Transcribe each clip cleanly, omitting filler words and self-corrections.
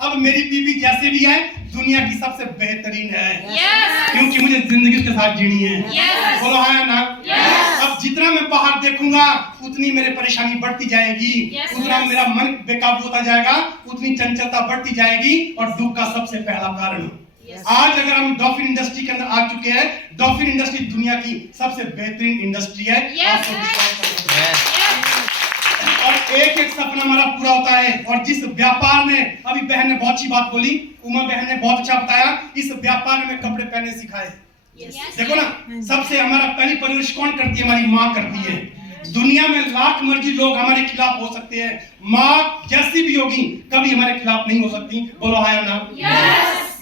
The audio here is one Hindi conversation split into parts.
अब मेरी बीवी जैसे भी है दुनिया की सबसे बेहतरीन है। क्योंकि मुझे जिंदगी उसके साथ जीनी है। बोलो हाँ ना। अब जितना मैं बाहर देखूंगा उतनी मेरी परेशानी बढ़ती जाएगी, उतना मेरा मन बेकाबू होता जाएगा, उतनी चंचलता बढ़ती जाएगी और दुख का सबसे पहला कारण आज अगर हम डॉल्फिन इंडस्ट्री के अंदर आ चुके हैं, डॉल्फिन इंडस्ट्री दुनिया की सबसे बेहतरीन इंडस्ट्री है। आपको विश्वास करना और एक एक सपना हमारा पूरा होता है। और जिस व्यापार में अभी बहन ने बहुत अच्छी बात बोली, उमा बहन ने बहुत अच्छा बताया, इस व्यापार में कपड़े पहनने सिखाए। देखो ना, सबसे हमारा पहली परवरिश कौन करती है? हमारी माँ करती है। दुनिया में लाख मर्जी लोग हमारे खिलाफ हो सकते हैं, माँ जैसी भी होगी कभी हमारे खिलाफ नहीं हो सकती। बोलो हाँ ना।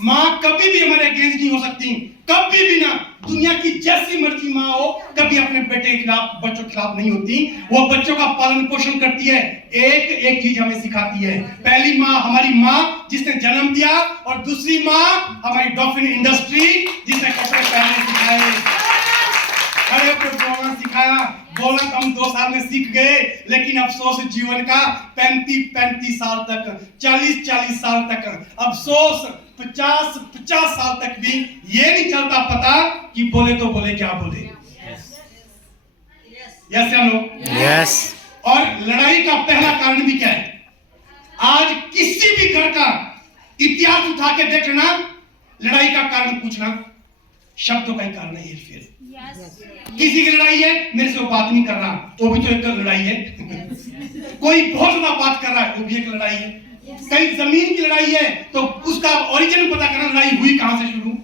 माँ कभी भी हमारे अगेंस्ट नहीं हो सकती, कभी भी ना। दुनिया की जैसी मर्जी माँ हो कभी अपने बेटे के खिलाफ, बच्चों के खिलाफ नहीं होती। वो बच्चों का पालन पोषण करती है, एक एक चीज हमें सिखाती है। पहली माँ हमारी माँ जिसने जन्म दिया, और दूसरी माँ हमारी डॉल्फिन इंडस्ट्री जिसने कपड़े पहनने सिखाए, खड़े होकर बोलना सिखाया। बोलना हम 2 साल में सीख गए, लेकिन अफसोस जीवन का 35 साल तक, 40 साल तक अफसोस, 50 साल तक भी ये नहीं चलता पता कि बोले तो बोले क्या बोले। यस या नो? यस। और लड़ाई का पहला कारण भी क्या है? आज किसी भी घर का इतिहास उठा के देख लेना, लड़ाई का कारण पूछना, शब्दों का ही कारण है। फिर किसी की लड़ाई है, मेरे से वो बात नहीं कर रहा, वो भी तो एक लड़ाई है। कोई बहुत ज्यादा बात कर रहा है, वो भी एक लड़ाई है। कहीं जमीन की लड़ाई है तो उसका ओरिजिन पता करना, लड़ाई हुई कहां से शुरू,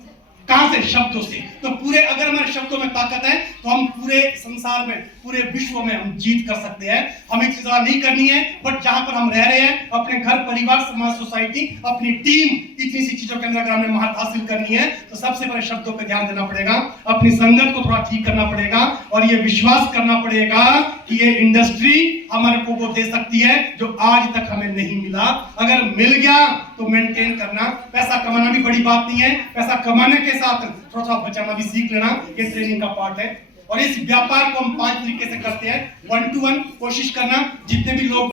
कहां से? शब्दों से। तो पूरे अगर हमारे शब्दों में ताकत है तो हम पूरे संसार में, पूरे विश्व में हम जीत कर सकते हैं। हमें इतनी ज्यादा नहीं करनी है, बट जहां पर हम रह रहे हैं, अपने घर, परिवार, समाज, सोसाइटी, अपनी टीम, इतनी सी चीजों के अंदर अगर हमें महारत हासिल करनी है तो सबसे पहले शब्दों पर ध्यान देना पड़ेगा, अपनी संगत को थोड़ा ठीक करना पड़ेगा, और ये विश्वास करना पड़ेगा कि ये इंडस्ट्री हमारे को वो दे सकती है जो आज तक हमें नहीं मिला। अगर मिल गया तो मेंटेन करना। पैसा कमाना भी बड़ी बात नहीं है, पैसा कमाने के साथ थोड़ा सा बचाना भी सीख लेना, ये ट्रेनिंग का पार्ट है। और इस व्यापार को हम 5 तरीके से करते हैं। 1 to 1 कोशिश करना, जितने भी लोग